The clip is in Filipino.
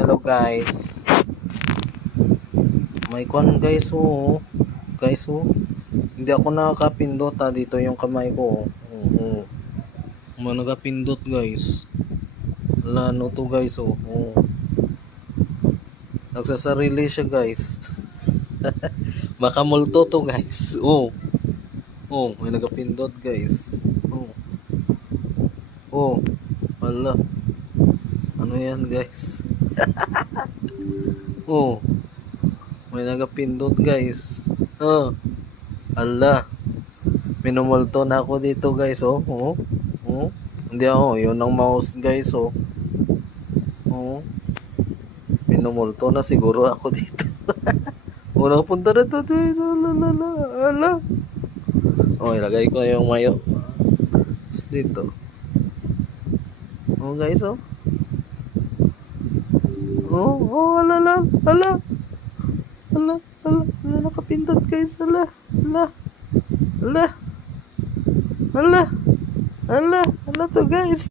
Hello guys. May kwan guys oh. Guys oh. Hindi ako nakakapindot dito yung kamay ko oh. Oo. May nakapindot guys. Wala ano to guys oh. Oo. Nagsasarili siya guys. Baka multo to guys. Oh. Oh, may nakapindot guys. Oh. Oh. Wala. Ano yan guys? Oh. May nagapindot guys. Oh. Ala. Minumulto na ako dito guys oh. Oh. Oh. Hindi ako, yun ang mouse guys oh. Oh. Minumulto na siguro ako dito. Unang punta na to guys. Ala. Oh, ilagay ko yung mayo. Dito. Oh guys oh. Oh, oh, ala. Ala, nakapindot guys, ala, ala to guys.